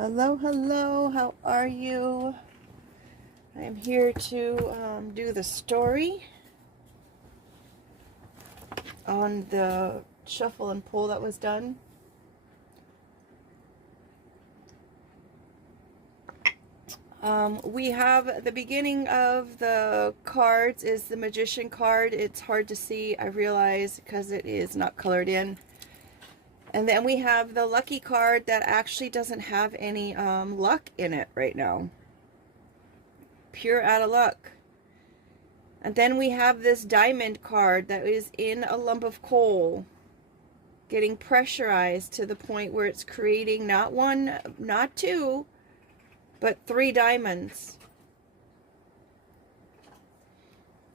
Hello, hello, how are you? I'm here to do the story on the shuffle and pull that was done. We have the beginning of the cards is the Magician card. It's hard to see, I realize, because it is not colored in. And then we have the Lucky card that actually doesn't have any luck in it right now. Pure out of luck. And then we have this Diamond card that is in a lump of coal, getting pressurized to the point where it's creating not one, not two, but 3 diamonds.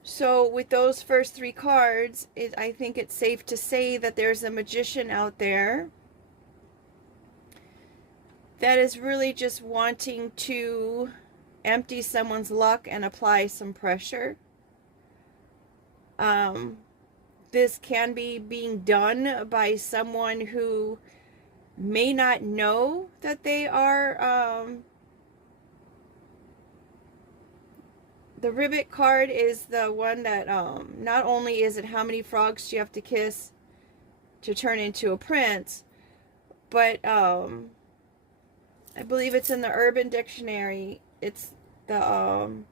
So with those first 3 cards, I think it's safe to say that there's a magician out there that is really just wanting to empty someone's luck and apply some pressure. This can be being done by someone who may not know that they are. The Ribbit card is the one that not only is it how many frogs do you have to kiss to turn into a prince, but I believe it's in the Urban Dictionary. It's the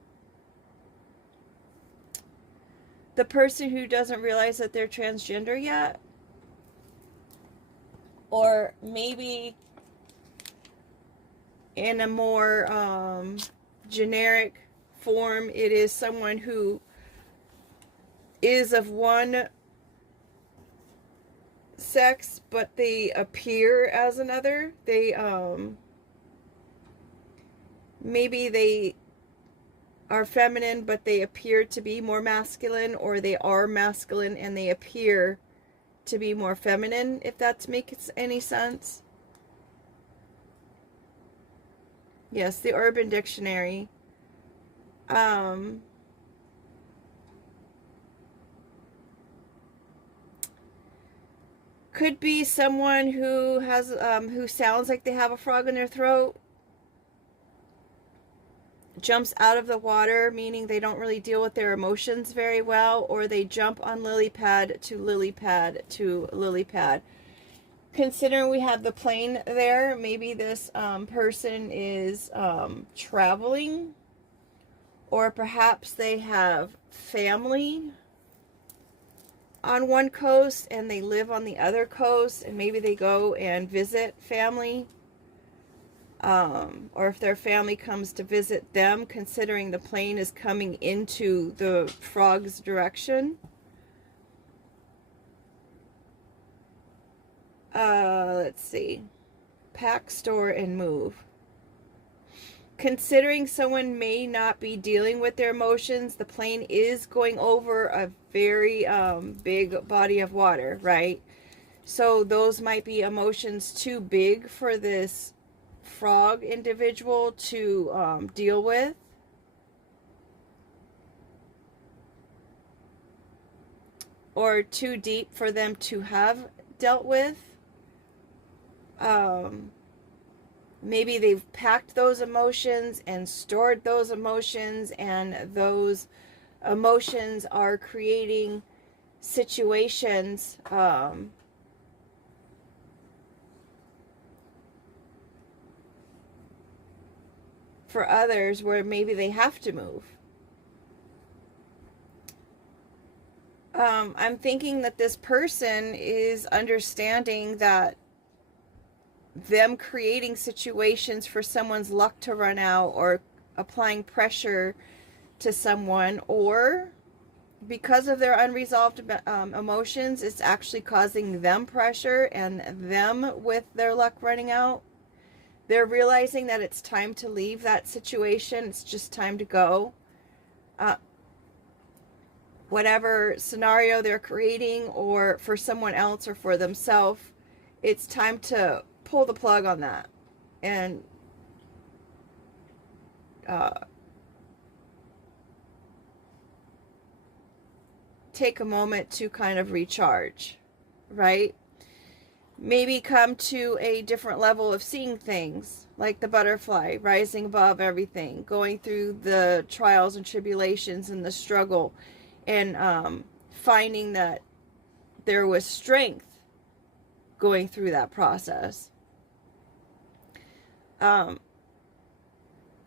person who doesn't realize that they're transgender yet, or maybe in a more generic form, it is someone who is of one sex but they appear as another. They maybe they are feminine but they appear to be more masculine, or they are masculine and they appear to be more feminine, if that makes any sense. Yes, the Urban Dictionary. Could be someone who has who sounds like they have a frog in their throat, jumps out of the water, meaning they don't really deal with their emotions very well, or they jump on lily pad to lily pad to lily pad. Considering we have the plane there, maybe this person is traveling, or perhaps they have family on one coast and they live on the other coast, and maybe they go and visit family. Or if their family comes to visit them, considering the plane is coming into the frog's direction. Let's see. Pack, store, and move. Considering someone may not be dealing with their emotions, the plane is going over a very big body of water, right? So those might be emotions too big for this frog individual to deal with. Or too deep for them to have dealt with. Maybe they've packed those emotions and stored those emotions, and those emotions are creating situations for others where maybe they have to move. I'm thinking that this person is understanding that them creating situations for someone's luck to run out, or applying pressure to someone, or because of their unresolved emotions, it's actually causing them pressure and them with their luck running out. They're realizing that it's time to leave that situation. It's just time to go. Whatever scenario they're creating, or for someone else or for themselves, it's time to pull the plug on that and take a moment to kind of recharge, right? maybe come to a different level of seeing things, like the butterfly, rising above everything, going through the trials and tribulations and the struggle, and finding that there was strength going through that process.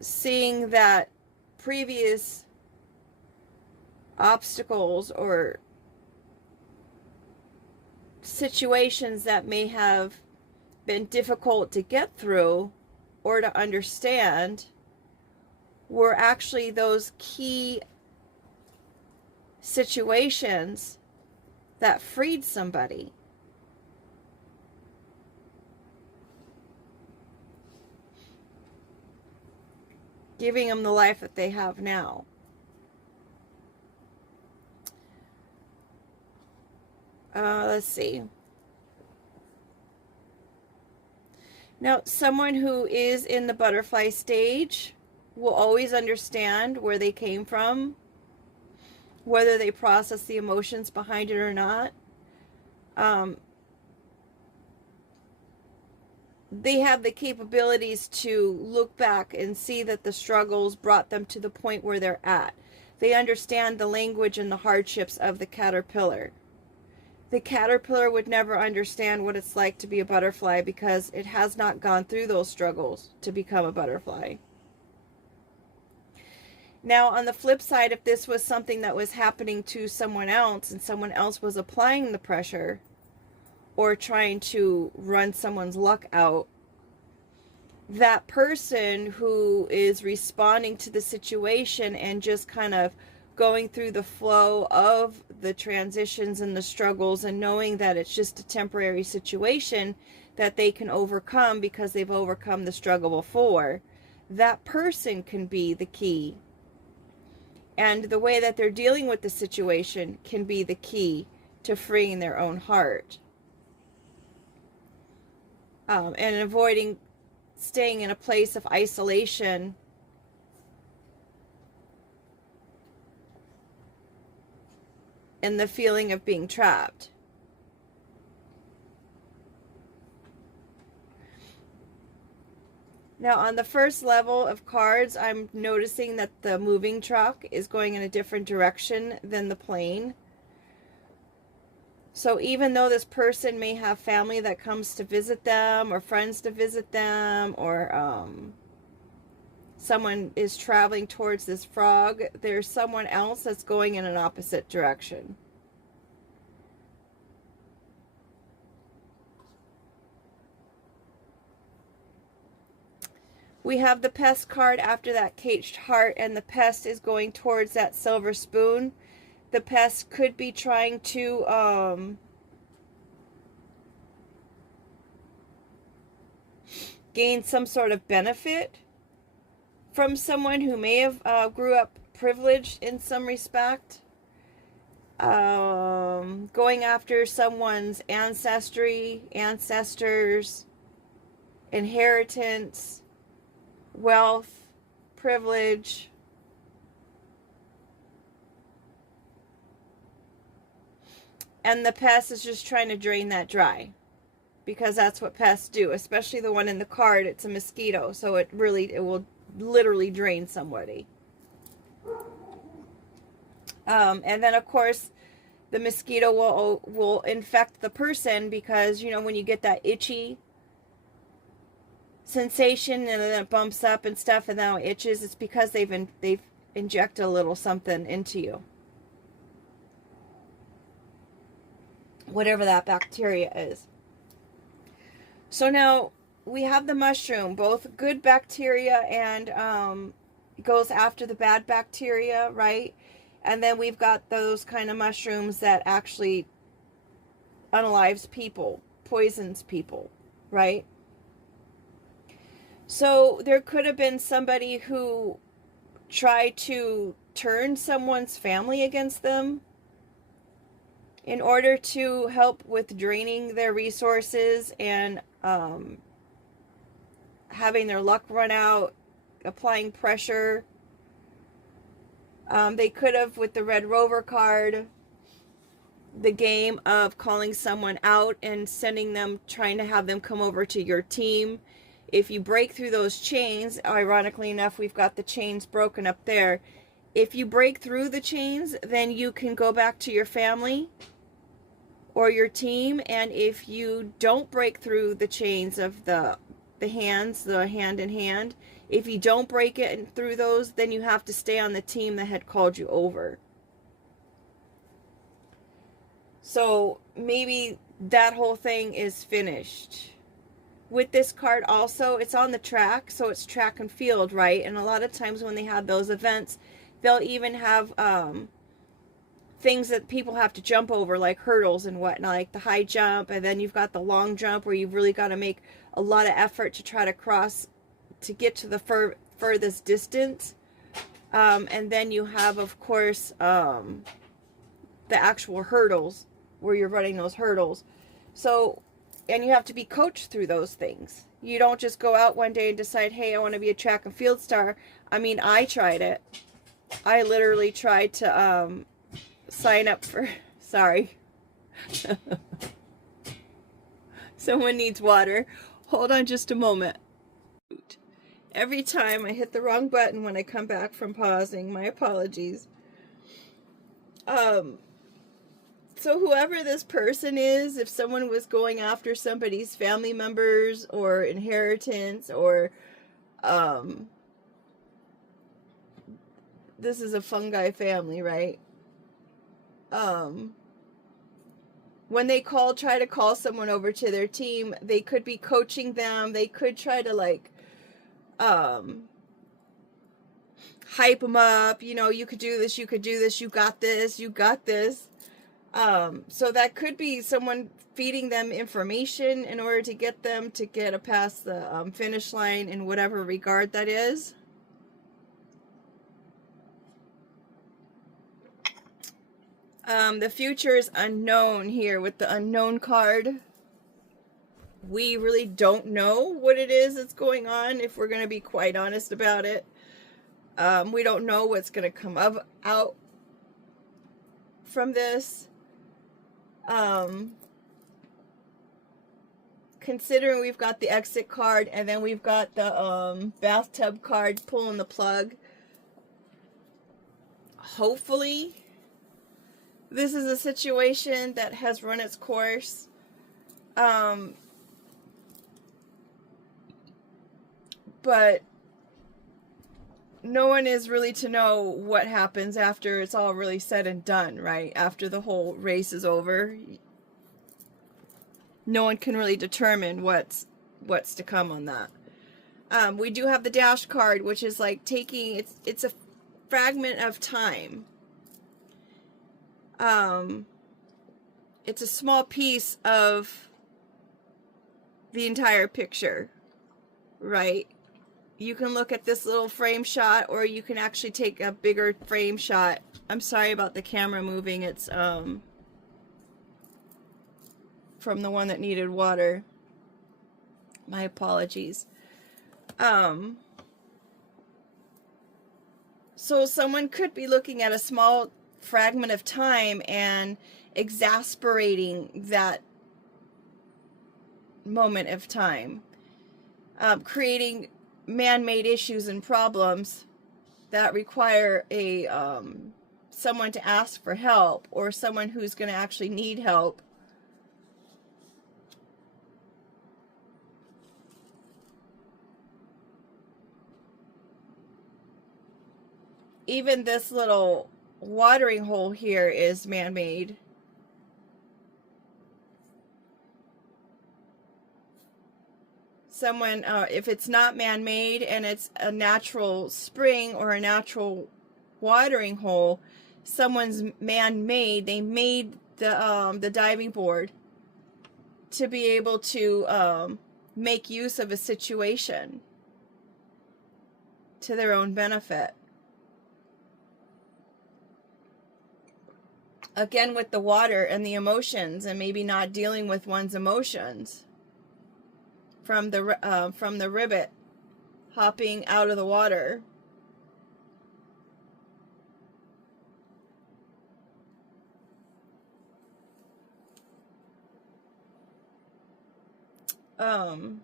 Seeing that previous obstacles or situations that may have been difficult to get through or to understand were actually those key situations that freed somebody. Giving them the life that they have now. Let's see. Now, someone who is in the butterfly stage will always understand where they came from, whether they process the emotions behind it or not. They have the capabilities to look back and see that the struggles brought them to the point where they're at. They understand the language and the hardships of the caterpillar. The caterpillar would never understand what it's like to be a butterfly because it has not gone through those struggles to become a butterfly. Now, on the flip side, if this was something that was happening to someone else and someone else was applying the pressure or trying to run someone's luck out, that person who is responding to the situation and just kind of going through the flow of the transitions and the struggles and knowing that it's just a temporary situation that they can overcome because they've overcome the struggle before, that person can be the key. And the way that they're dealing with the situation can be the key to freeing their own heart. And avoiding staying in a place of isolation and the feeling of being trapped. Now, on the first level of cards, I'm noticing that the moving truck is going in a different direction than the plane. So even though this person may have family that comes to visit them or friends to visit them, or someone is traveling towards this frog, there's someone else that's going in an opposite direction. We have the pest card after that caged heart, and the pest is going towards that silver spoon. The pest could be trying to gain some sort of benefit from someone who may have grew up privileged in some respect. Going after someone's ancestry, ancestors, inheritance, wealth, privilege. And the pest is just trying to drain that dry, because that's what pests do, especially the one in the card. It's a mosquito, so it will literally drain somebody. And then, of course, the mosquito will infect the person, because, you know, when you get that itchy sensation and then it bumps up and stuff and now it itches, it's because they've injected a little something into you. Whatever that bacteria is. So now we have the mushroom, both good bacteria and goes after the bad bacteria, right? And then we've got those kind of mushrooms that actually unalives people, poisons people, right? So there could have been somebody who tried to turn someone's family against them in order to help with draining their resources and having their luck run out, applying pressure. They could have, with the Red Rover card, the game of calling someone out and sending them, trying to have them come over to your team. If you break through those chains, ironically enough, we've got the chains broken up there. If you break through the chains, then you can go back to your family or your team. And if you don't break through the chains of the hands, the hand in hand, if you don't break it through those, then you have to stay on the team that had called you over. So maybe that whole thing is finished. With this card also, it's on the track, so it's track and field, right? And a lot of times when they have those events, they'll even have things that people have to jump over, like hurdles and whatnot, like the high jump, and then you've got the long jump where you've really got to make a lot of effort to try to cross to get to the furthest distance. And then you have, of course, the actual hurdles where you're running those hurdles. So, and you have to be coached through those things. You don't just go out one day and decide, hey, I want to be a track and field star. I mean, I tried it. I literally tried to sign up for, sorry. Someone needs water. Hold on just a moment. Every time I hit the wrong button when I come back from pausing. My apologies. So whoever this person is, if someone was going after somebody's family members or inheritance, or this is a fungi family, right? When they try to call someone over to their team, they could be coaching them. They could try to like hype them up. You know, you could do this, you could do this, you got this, you got this. So that could be someone feeding them information in order to get them to get past the finish line in whatever regard that is. The future is unknown here with the unknown card. We really don't know what it is that's going on, if we're going to be quite honest about it. We don't know what's going to come out from this. Considering we've got the exit card and then we've got the bathtub card pulling the plug. Hopefully this is a situation that has run its course. But no one is really to know what happens after it's all really said and done, right? After the whole race is over. No one can really determine what's to come on that. We do have the dash card, which is like taking, it's a fragment of time. It's a small piece of the entire picture, right? You can look at this little frame shot, or you can actually take a bigger frame shot. I'm sorry about the camera moving. It's from the one that needed water. My apologies. So someone could be looking at a small fragment of time and exasperating that moment of time, creating man-made issues and problems that require a someone to ask for help, or someone who's going to actually need help. Even this little watering hole here is man-made. Someone, if it's not man-made and it's a natural spring or a natural watering hole, someone's man-made. They made the diving board to be able to make use of a situation to their own benefit. Again, with the water and the emotions, and maybe not dealing with one's emotions from the ribbit hopping out of the water. Um,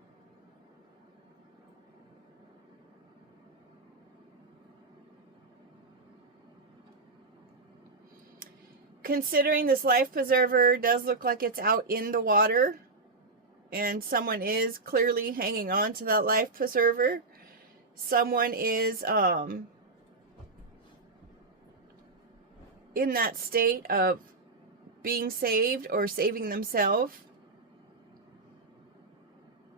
Considering this life preserver does look like it's out in the water, and someone is clearly hanging on to that life preserver. Someone is in that state of being saved or saving themselves.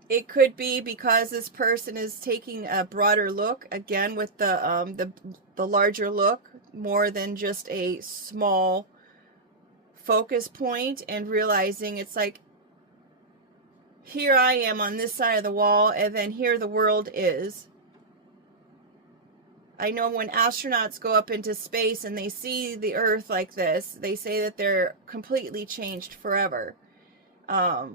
It could be because this person is taking a broader look, again with the larger look, more than just a small focus point, and realizing it's like, here I am on this side of the wall, and then here the world is. I know when astronauts go up into space and they see the Earth like this, they say that they're completely changed forever. That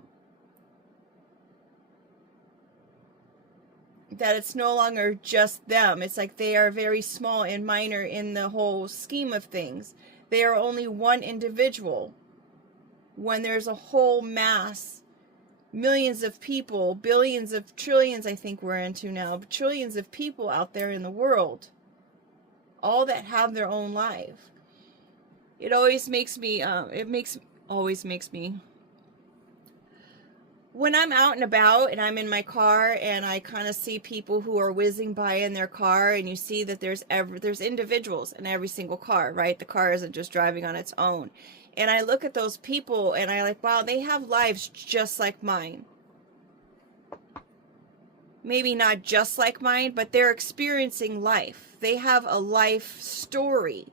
it's no longer just them. It's like they are very small and minor in the whole scheme of things. They are only one individual when there's a whole mass, millions of people, billions of trillions, I think we're into now, trillions of people out there in the world, all that have their own life. It always makes me, always makes me, when I'm out and about and I'm in my car and I kind of see people who are whizzing by in their car, and you see that there's individuals in every single car, right? The car isn't just driving on its own. And I look at those people and I like, wow, they have lives just like mine. Maybe not just like mine, but they're experiencing life. They have a life story.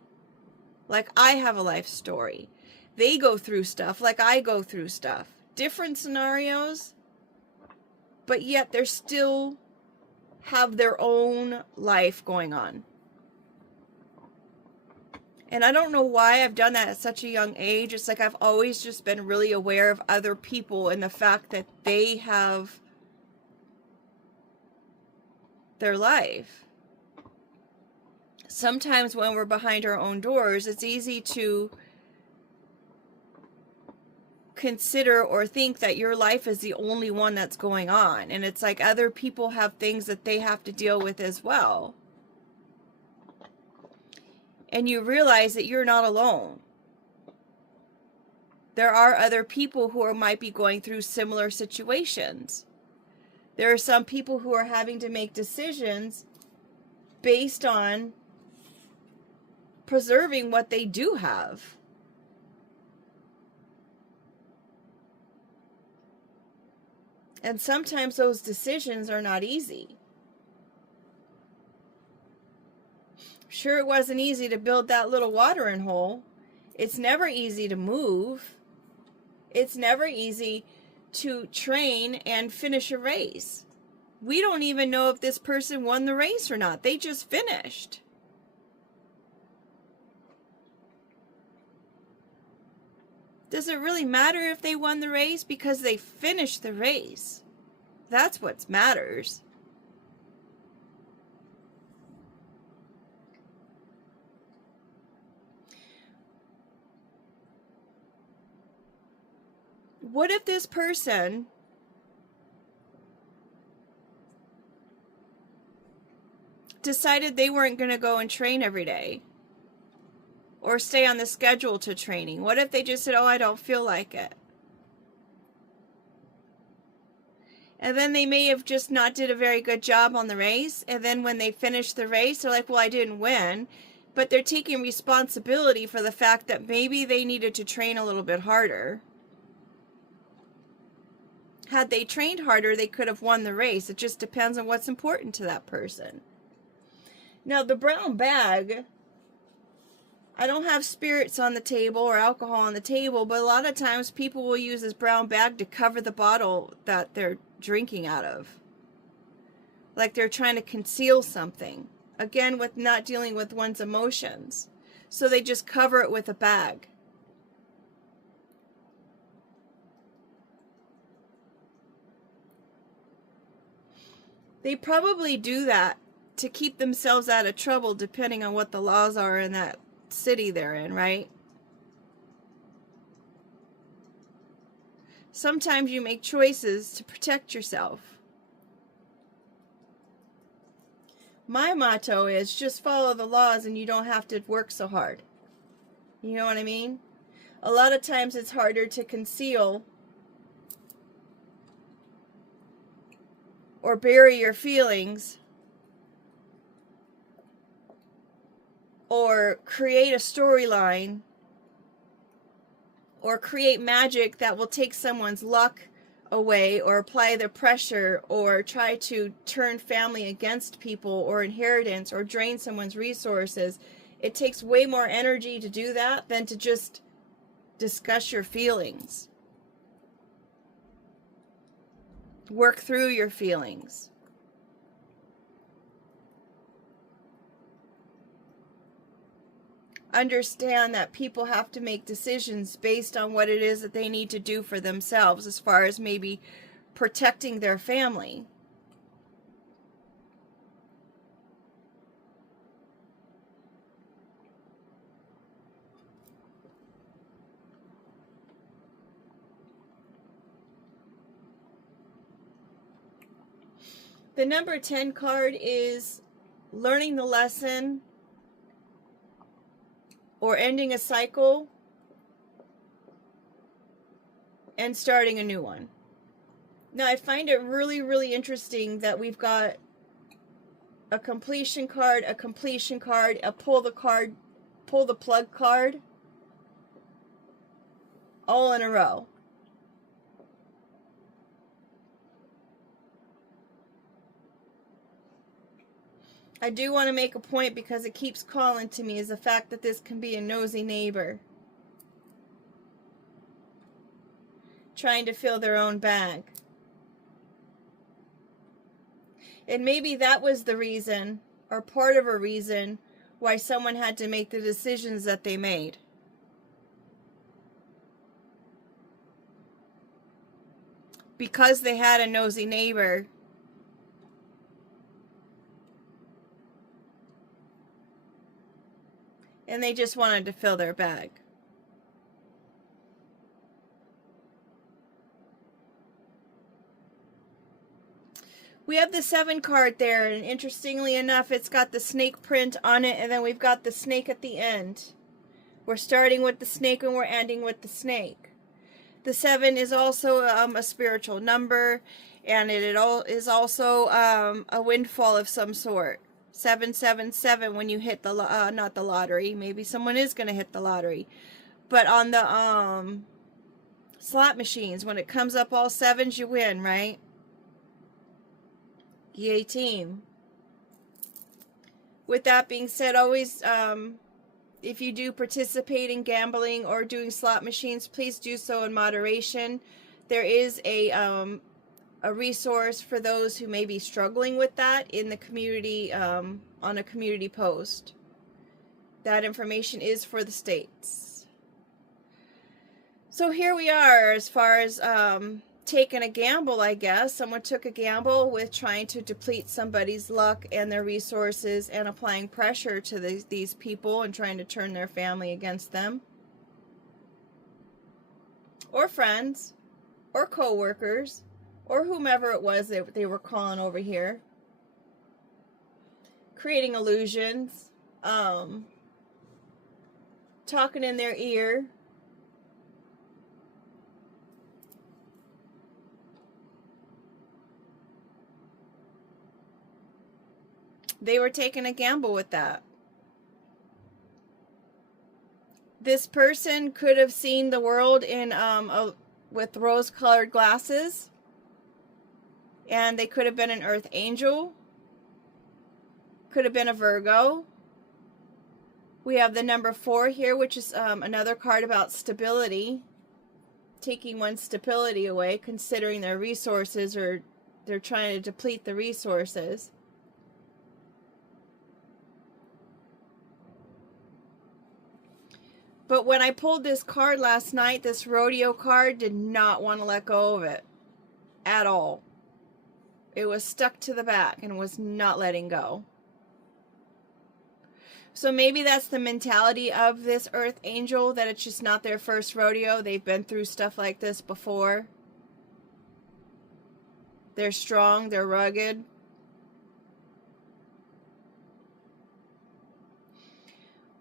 Like I have a life story. They go through stuff like I go through stuff. Different scenarios, but yet they're still have their own life going on. And I don't know why I've done that at such a young age. It's like I've always just been really aware of other people and the fact that they have their life. Sometimes when we're behind our own doors, it's easy to consider or think that your life is the only one that's going on. And it's like other people have things that they have to deal with as well. And you realize that you're not alone. There are other people who might be going through similar situations. There are some people who are having to make decisions based on preserving what they do have. And sometimes those decisions are not easy. Sure, it wasn't easy to build that little watering hole. It's never easy to move. It's never easy to train and finish a race. We don't even know if this person won the race or not. They just finished. Does it really matter if they won the race? Because they finished the race. That's what matters. What if this person decided they weren't going to go and train every day or stay on the schedule to training? What if they just said, oh, I don't feel like it? And then they may have just not did a very good job on the race. And then when they finish the race, they're like, well, I didn't win. But they're taking responsibility for the fact that maybe they needed to train a little bit harder. Had they trained harder, they could have won the race. It just depends on what's important to that person. Now, the brown bag, I don't have spirits on the table or alcohol on the table, but a lot of times people will use this brown bag to cover the bottle that they're drinking out of. Like they're trying to conceal something. Again, with not dealing with one's emotions. So they just cover it with a bag. They probably do that to keep themselves out of trouble, depending on what the laws are in that city they're in, right? Sometimes you make choices to protect yourself. My motto is just follow the laws and you don't have to work so hard. You know what I mean? A lot of times it's harder to conceal or bury your feelings or create a storyline or create magic that will take someone's luck away or apply the pressure or try to turn family against people or inheritance or drain someone's resources. It takes way more energy to do that than to just discuss your feelings. Work through your feelings. Understand that people have to make decisions based on what it is that they need to do for themselves as far as maybe protecting their family. The number 10 card is learning the lesson or ending a cycle and starting a new one. Now, I find it really, really interesting that we've got a completion card, a completion card, a pull the plug card, all in a row. I do want to make a point because it keeps calling to me is the fact that this can be a nosy neighbor trying to fill their own bag. And maybe that was the reason, or part of a reason, why someone had to make the decisions that they made. Because they had a nosy neighbor, and they just wanted to fill their bag. We have the 7 card there, and interestingly enough, it's got the snake print on it, and then we've got the snake at the end. We're starting with the snake and we're ending with the snake. The 7 is also a spiritual number, and it is also a windfall of some sort. 777 when you hit the not the lottery. Maybe someone is going to hit the lottery, but on the slot machines, when it comes up all 7s, you win, right? Yay team. With that being said, always if you do participate in gambling or doing slot machines, please do so in moderation. There is a resource for those who may be struggling with that in the community, on a community post. That information is for the states. So here we are as far as taking a gamble, I guess. Someone took a gamble with trying to deplete somebody's luck and their resources and applying pressure to these people and trying to turn their family against them. Or friends, or co-workers, or whomever it was that they were calling over here. Creating illusions, talking in their ear. They were taking a gamble with that. This person could have seen the world in with rose-colored glasses, and they could have been an earth angel, could have been a Virgo. We have the number 4 here, which is another card about stability, taking one's stability away, considering their resources, or they're trying to deplete the resources. But when I pulled this card last night, this rodeo card did not want to let go of it at all. It was stuck to the back and was not letting go. So maybe that's the mentality of this earth angel, that it's just not their first rodeo. They've been through stuff like this before. They're strong, they're rugged.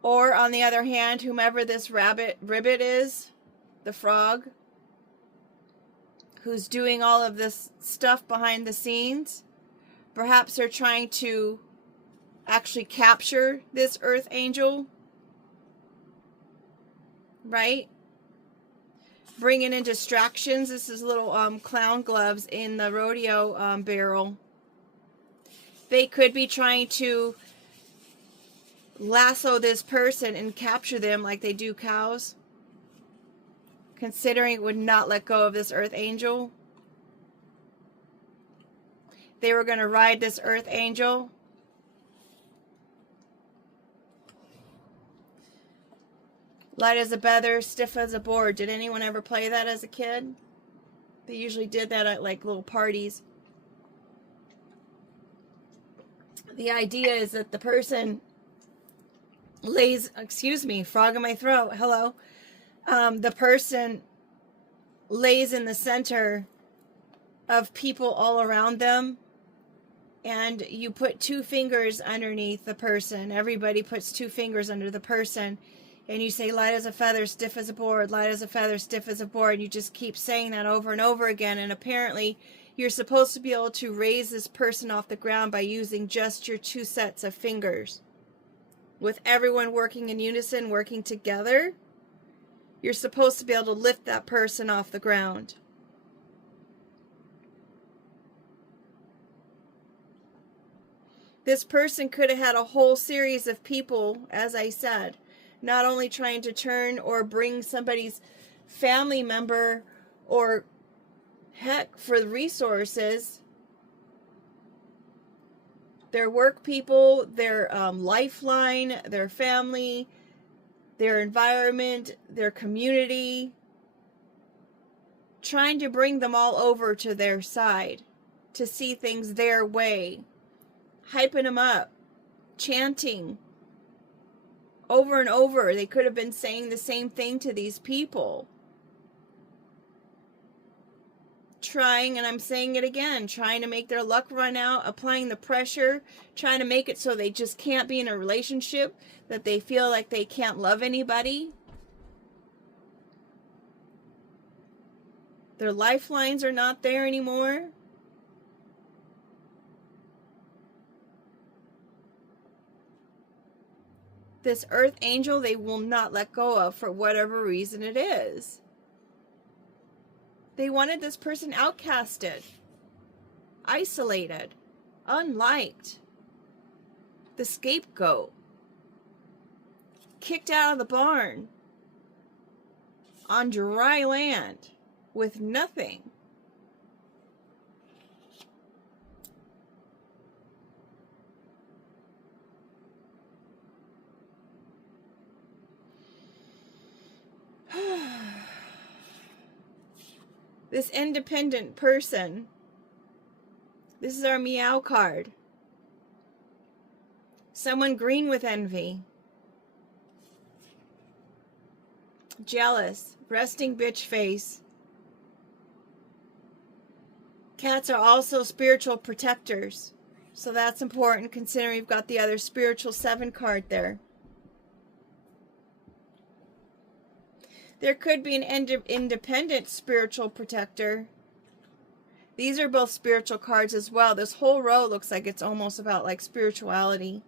Or on the other hand, whomever this ribbit is, the frog, who's doing all of this stuff behind the scenes, perhaps they're trying to actually capture this earth angel, right? Bringing in distractions. This is little clown gloves in the rodeo barrel. They could be trying to lasso this person and capture them like they do cows, considering it would not let go of this earth angel. They were going to ride this earth angel. Light as a feather, stiff as a board. Did anyone ever play that as a kid? They usually did that at like little parties. The idea is that the person lays, excuse me, frog in my throat, hello. The person lays in the center of people all around them, and you put 2 fingers underneath the person. Everybody puts 2 fingers under the person, and you say, light as a feather, stiff as a board, light as a feather, stiff as a board. And you just keep saying that over and over again, and apparently you're supposed to be able to raise this person off the ground by using just your 2 sets of fingers. With everyone working in unison, working together, you're supposed to be able to lift that person off the ground. This person could have had a whole series of people, as I said, not only trying to turn or bring somebody's family member or heck for the resources, their work people, their lifeline, their family, their environment, their community, trying to bring them all over to their side, to see things their way, hyping them up, chanting over and over. They could have been saying the same thing to these people. Trying, and I'm saying it again, trying to make their luck run out, applying the pressure, trying to make it so they just can't be in a relationship, that they feel like they can't love anybody. Their lifelines are not there anymore. This earth angel they will not let go of for whatever reason it is. They wanted this person outcasted, isolated, unliked, the scapegoat, kicked out of the barn, on dry land, with nothing. This independent person, this is our meow card. Someone green with envy, jealous, resting bitch face. Cats are also spiritual protectors, so that's important considering we've got the other spiritual 7 card there. There could be an independent spiritual protector. These are both spiritual cards as well. This whole row looks like it's almost about like spirituality.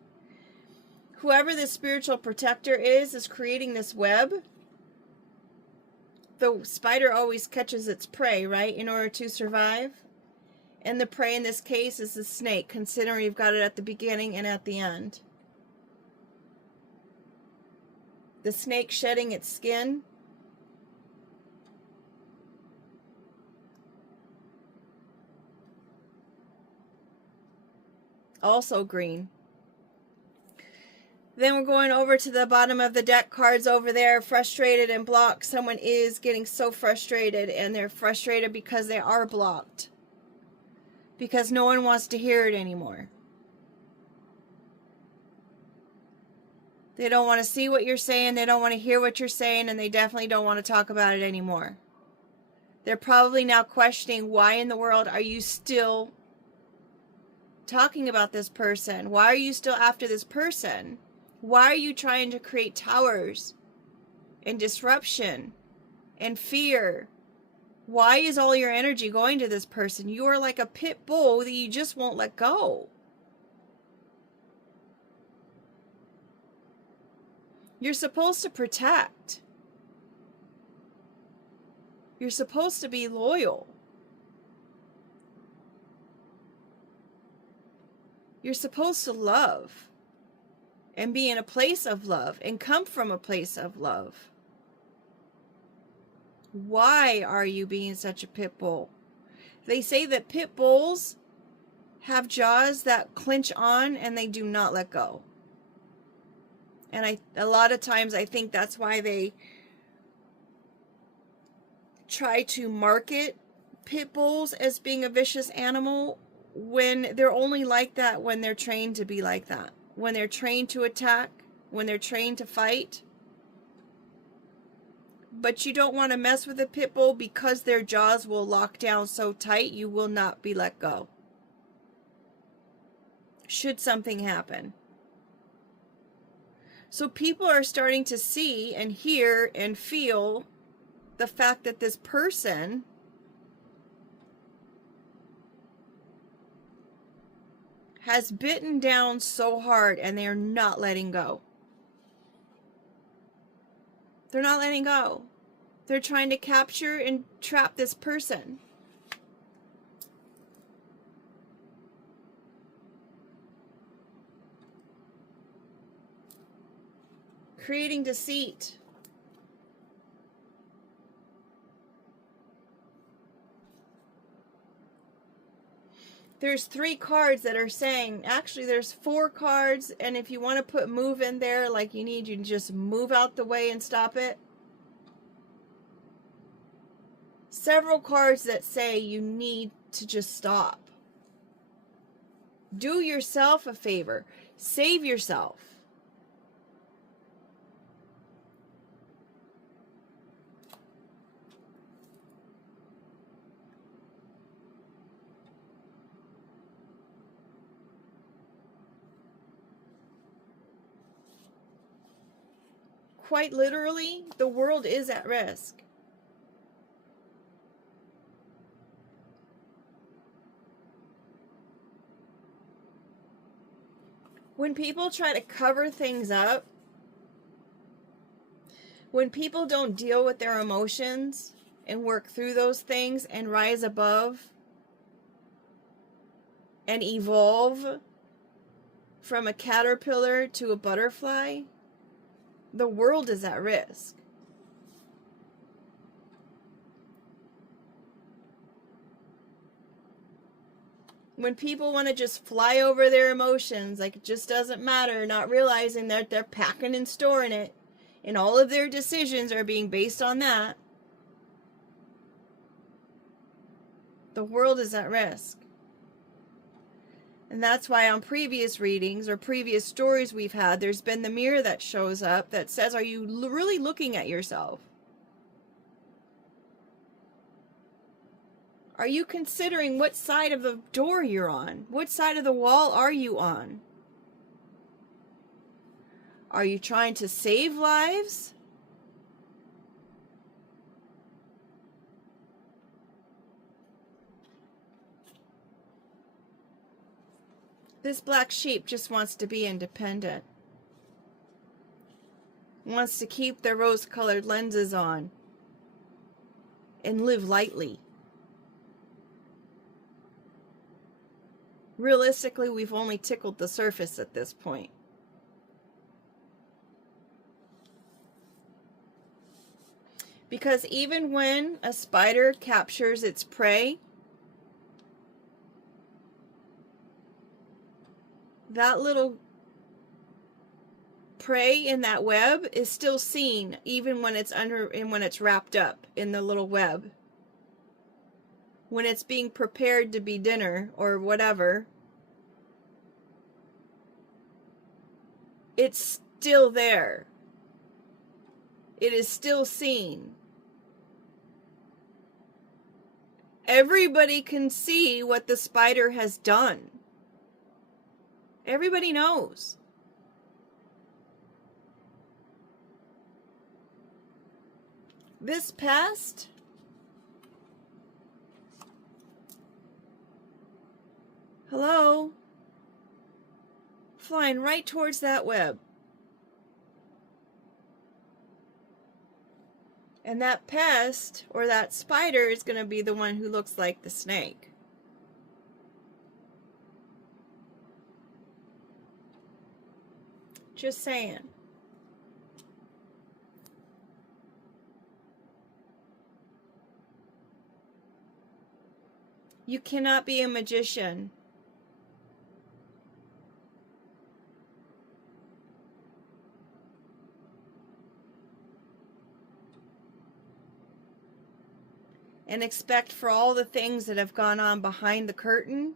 Whoever this spiritual protector is creating this web. The spider always catches its prey, right, in order to survive. And the prey in this case is the snake, considering you've got it at the beginning and at the end. The snake shedding its skin. Also green. Then we're going over to the bottom of the deck, cards over there, frustrated and blocked. Someone is getting so frustrated, and they're frustrated because they are blocked. Because no one wants to hear it anymore. They don't want to see what you're saying, they don't want to hear what you're saying, and they definitely don't want to talk about it anymore. They're probably now questioning, why in the world are you still talking about this person? Why are you still after this person? Why are you trying to create towers and disruption and fear? Why is all your energy going to this person? You are like a pit bull that you just won't let go. You're supposed to protect. You're supposed to be loyal. You're supposed to love and be in a place of love and come from a place of love. Why are you being such a pit bull? They say that pit bulls have jaws that clench on and they do not let go. And a lot of times I think that's why they try to market pit bulls as being a vicious animal, when they're only like that when they're trained to be like that. When they're trained to attack, when they're trained to fight. But you don't want to mess with a pit bull because their jaws will lock down so tight you will not be let go. Should something happen. So people are starting to see and hear and feel the fact that this person has bitten down so hard and they're not letting go. They're not letting go. They're trying to capture and trap this person. Creating deceit. There's 3 cards that are saying, actually there's 4 cards, and if you want to put move in there like you need, you can just move out the way and stop it. Several cards that say you need to just stop. Do yourself a favor. Save yourself. Quite literally, the world is at risk. When people try to cover things up, when people don't deal with their emotions and work through those things and rise above and evolve from a caterpillar to a butterfly, the world is at risk. When people want to just fly over their emotions like it just doesn't matter, not realizing that they're packing and storing it, and all of their decisions are being based on that, the world is at risk. And that's why on previous readings or previous stories we've had, there's been the mirror that shows up that says, are you really looking at yourself? Are you considering what side of the door you're on? What side of the wall are you on? Are you trying to save lives? This black sheep just wants to be independent. Wants to keep their rose-colored lenses on and live lightly. Realistically, we've only tickled the surface at this point. Because even when a spider captures its prey, that little prey in that web is still seen even when it's under and when it's wrapped up in the little web. When it's being prepared to be dinner or whatever, it's still there. It is still seen. Everybody can see what the spider has done. Everybody knows. This pest, hello, flying right towards that web. And that pest, or that spider, is going to be the one who looks like the snake. Just saying. You cannot be a magician and expect for all the things that have gone on behind the curtain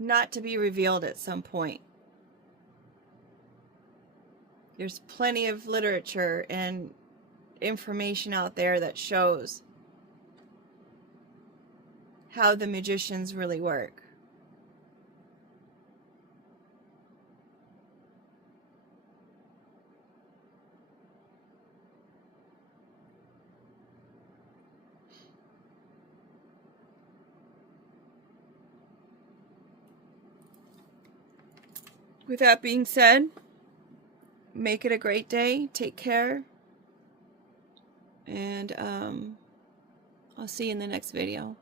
not to be revealed at some point. There's plenty of literature and information out there that shows how the magicians really work. With that being said, make it a great day. Take care. And I'll see you in the next video.